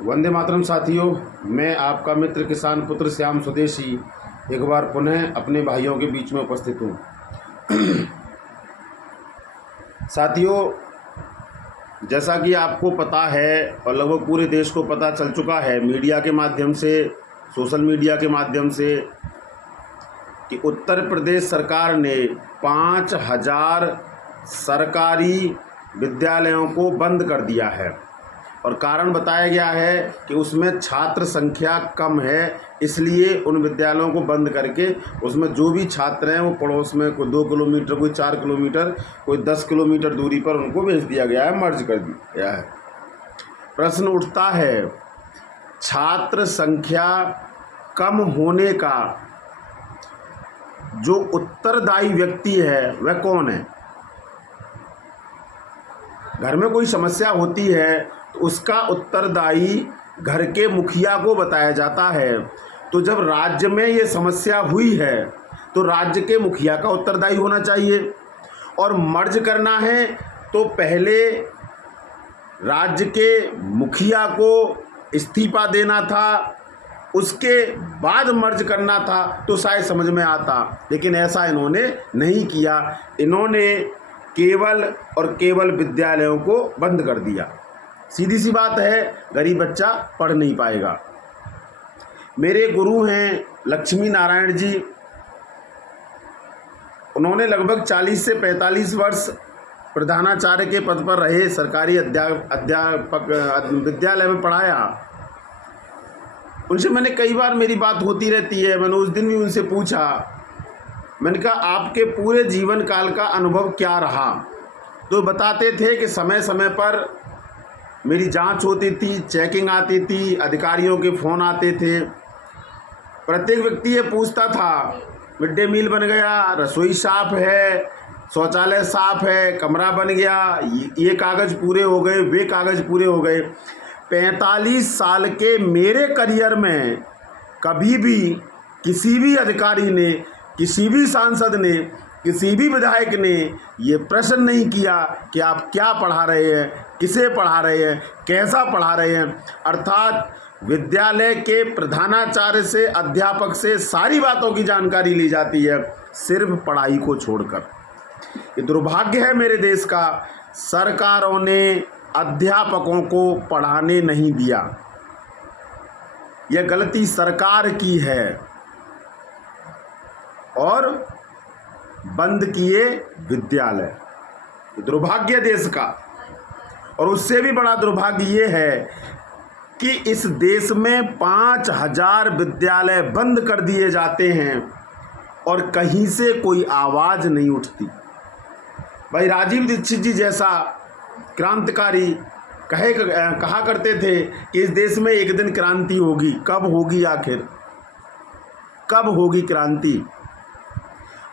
वंदे मातरम साथियों, मैं आपका मित्र किसान पुत्र श्याम स्वदेशी एक बार पुनः अपने भाइयों के बीच में उपस्थित हूँ। साथियों, जैसा कि आपको पता है और लगभग पूरे देश को पता चल चुका है मीडिया के माध्यम से, सोशल मीडिया के माध्यम से, कि उत्तर प्रदेश सरकार ने 5000 सरकारी विद्यालयों को बंद कर दिया है और कारण बताया गया है कि उसमें छात्र संख्या कम है, इसलिए उन विद्यालयों को बंद करके उसमें जो भी छात्र हैं वो पड़ोस में कोई 2 किलोमीटर, कोई 4 किलोमीटर, कोई 10 किलोमीटर दूरी पर उनको भेज दिया गया है, मर्ज कर दिया गया है। प्रश्न उठता है, छात्र संख्या कम होने का जो उत्तरदायी व्यक्ति है वह कौन है? घर में कोई समस्या होती है तो उसका उत्तरदायी घर के मुखिया को बताया जाता है। तो जब राज्य में ये समस्या हुई है तो राज्य के मुखिया का उत्तरदायी होना चाहिए, और मर्ज करना है तो पहले राज्य के मुखिया को इस्तीफा देना था, उसके बाद मर्ज करना था तो शायद समझ में आता, लेकिन ऐसा इन्होंने नहीं किया। इन्होंने केवल और केवल विद्यालयों को बंद कर दिया। सीधी सी बात है, गरीब बच्चा पढ़ नहीं पाएगा। मेरे गुरु हैं लक्ष्मी नारायण जी, उन्होंने लगभग 40 से 45 वर्ष प्रधानाचार्य के पद पर रहे, सरकारी अध्यापक विद्यालय में पढ़ाया। उनसे मैंने कई बार मेरी बात होती रहती है, मैंने उस दिन भी उनसे पूछा, मैंने कहा आपके पूरे जीवन काल का अनुभव क्या रहा? तो बताते थे कि समय समय पर मेरी जांच होती थी, चेकिंग आती थी, अधिकारियों के फ़ोन आते थे। प्रत्येक व्यक्ति ये पूछता था, मिड डे मील बन गया, रसोई साफ है, शौचालय साफ है, कमरा बन गया, ये कागज़ पूरे हो गए, वे कागज़ पूरे हो गए। 45 साल के मेरे करियर में कभी भी किसी भी अधिकारी ने, किसी भी सांसद ने, किसी भी विधायक ने ये प्रश्न नहीं किया कि आप क्या पढ़ा रहे हैं, किसे पढ़ा रहे हैं, कैसा पढ़ा रहे हैं। अर्थात विद्यालय के प्रधानाचार्य से, अध्यापक से सारी बातों की जानकारी ली जाती है, सिर्फ पढ़ाई को छोड़कर। ये दुर्भाग्य है मेरे देश का, सरकारों ने अध्यापकों को पढ़ाने नहीं दिया। यह गलती सरकार की है और बंद किए विद्यालय। दुर्भाग्य देश का। और उससे भी बड़ा दुर्भाग्य ये है कि इस देश में 5000 विद्यालय बंद कर दिए जाते हैं और कहीं से कोई आवाज़ नहीं उठती। भाई राजीव दीक्षित जी जैसा क्रांतिकारी कहा करते थे कि इस देश में एक दिन क्रांति होगी। कब होगी आखिर? कब होगी क्रांति?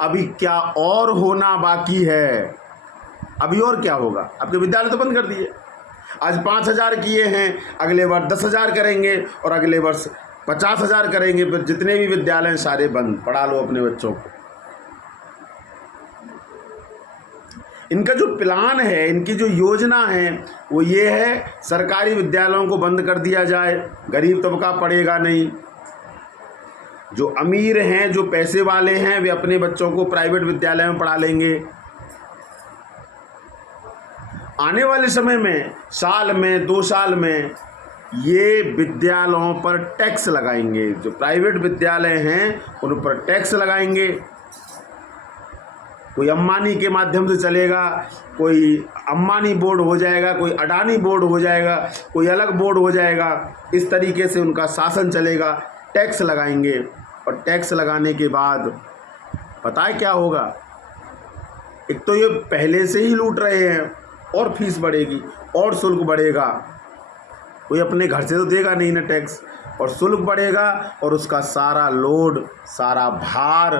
अभी क्या और होना बाकी है? अभी और क्या होगा? आपके विद्यालय तो बंद कर दिए। आज 5000 किए हैं, अगले वर्ष 10,000 करेंगे और अगले वर्ष 50,000 करेंगे। फिर जितने भी विद्यालय हैं सारे बंद। पढ़ा लो अपने बच्चों को। इनका जो प्लान है, इनकी जो योजना है वो ये है, सरकारी विद्यालयों को बंद कर दिया जाए, गरीब तबका पढ़ेगा नहीं। जो अमीर हैं, जो पैसे वाले हैं, वे अपने बच्चों को प्राइवेट विद्यालय में पढ़ा लेंगे। आने वाले समय में, साल में, 2 साल में ये विद्यालयों पर टैक्स लगाएंगे। जो प्राइवेट विद्यालय हैं उन पर टैक्स लगाएंगे। कोई अंबानी के माध्यम से चलेगा, कोई अंबानी बोर्ड हो जाएगा, कोई अडानी बोर्ड हो जाएगा, कोई अलग बोर्ड हो जाएगा। इस तरीके से उनका शासन चलेगा। टैक्स लगाएंगे और टैक्स लगाने के बाद पता है क्या होगा? एक तो ये पहले से ही लूट रहे हैं और फीस बढ़ेगी और शुल्क बढ़ेगा। कोई अपने घर से तो देगा नहीं ना टैक्स, और शुल्क बढ़ेगा और उसका सारा लोड, सारा भार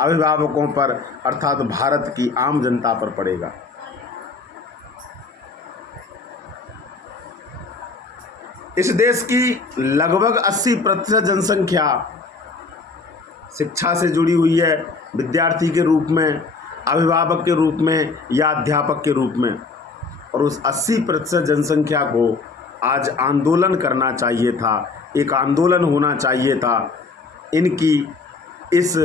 अभिभावकों पर, अर्थात भारत की आम जनता पर पड़ेगा। इस देश की लगभग 80% जनसंख्या शिक्षा से जुड़ी हुई है, विद्यार्थी के रूप में, अभिभावक के रूप में या अध्यापक के रूप में। और उस 80% जनसंख्या को आज आंदोलन करना चाहिए था, एक आंदोलन होना चाहिए था इनकी इस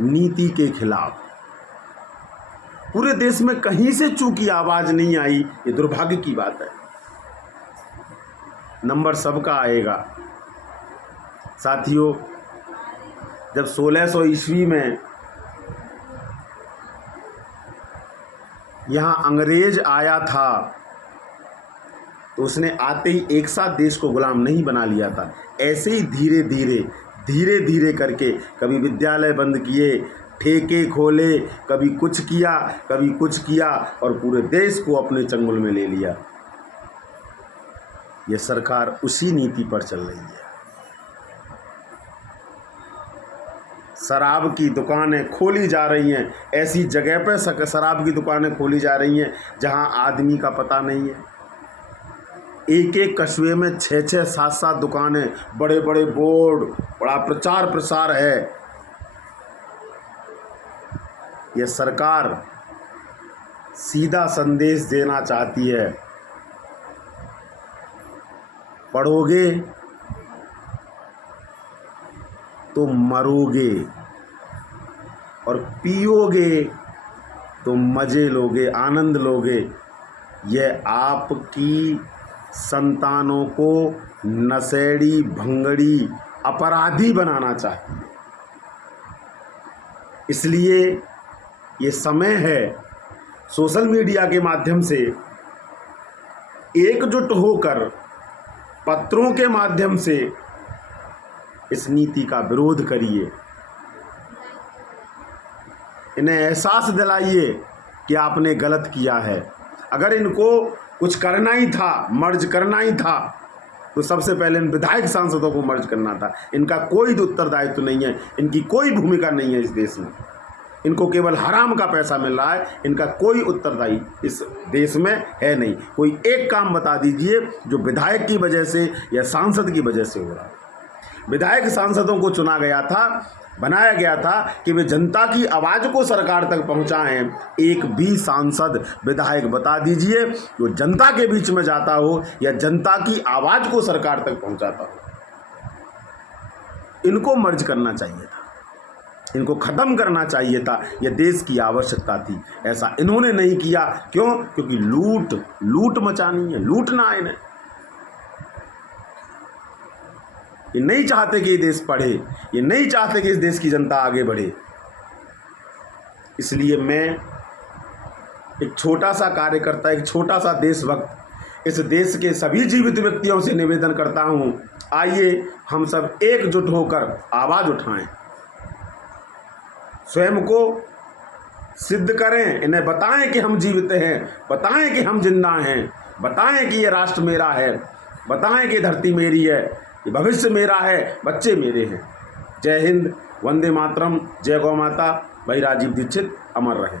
नीति के खिलाफ। पूरे देश में कहीं से चूंकि आवाज नहीं आई, ये दुर्भाग्य की बात है। नंबर सबका आएगा साथियों। जब 1600 ईस्वी में यहाँ अंग्रेज आया था तो उसने आते ही एक साथ देश को गुलाम नहीं बना लिया था। ऐसे ही धीरे धीरे करके कभी विद्यालय बंद किए, ठेके खोले, कभी कुछ किया और पूरे देश को अपने चंगुल में ले लिया। ये सरकार उसी नीति पर चल रही है। शराब की दुकानें खोली जा रही हैं, ऐसी जगह पर शराब की दुकानें खोली जा रही हैं जहां आदमी का पता नहीं है। एक एक कस्बे में 6-6, 7-7 दुकानें, बड़े बड़े बोर्ड, बड़ा प्रचार प्रसार है। यह सरकार सीधा संदेश देना चाहती है, पढ़ोगे तो मरोगे और पियोगे तो मज़े लोगे, आनंद लोगे। यह आपकी संतानों को नशेड़ी, भंगड़ी, अपराधी बनाना चाहती है। इसलिए ये समय है सोशल मीडिया के माध्यम से एकजुट होकर, पत्रों के माध्यम से इस नीति का विरोध करिए। इन्हें एहसास दिलाइए कि आपने गलत किया है। अगर इनको कुछ करना ही था, मर्ज करना ही था, तो सबसे पहले इन विधायक सांसदों को मर्ज करना था। इनका कोई उत्तरदायित्व नहीं है, इनकी कोई भूमिका नहीं है इस देश में। इनको केवल हराम का पैसा मिल रहा है, इनका कोई उत्तरदायी इस देश में है नहीं। कोई एक काम बता दीजिए जो विधायक की वजह से या सांसद की वजह से हो रहा है। विधायक सांसदों को चुना गया था, बनाया गया था कि वे जनता की आवाज़ को सरकार तक पहुंचाएं। एक भी सांसद, विधायक बता दीजिए जो जनता के बीच में जाता हो या जनता की आवाज़ को सरकार तक पहुंचाता हो। इनको मर्ज करना चाहिए था, इनको ख़त्म करना चाहिए था। यह देश की आवश्यकता थी। ऐसा इन्होंने नहीं किया। क्यों? क्योंकि लूट मचानी है, लूटना है इन्हें। ये नहीं चाहते कि ये देश पढ़े, ये नहीं चाहते कि इस देश की जनता आगे बढ़े। इसलिए मैं एक छोटा सा कार्यकर्ता, एक छोटा सा देशभक्त, इस देश के सभी जीवित व्यक्तियों से निवेदन करता हूँ, आइए हम सब एकजुट होकर आवाज़ उठाएं, स्वयं को सिद्ध करें, इन्हें बताएं कि हम जीवित हैं, बताएं कि हम जिंदा हैं, बताएं कि ये राष्ट्र मेरा है, बताएं कि धरती मेरी है, ये भविष्य मेरा है, बच्चे मेरे हैं। जय हिंद, वंदे मातरम, जय गौ माता। भाई राजीव दीक्षित अमर रहे।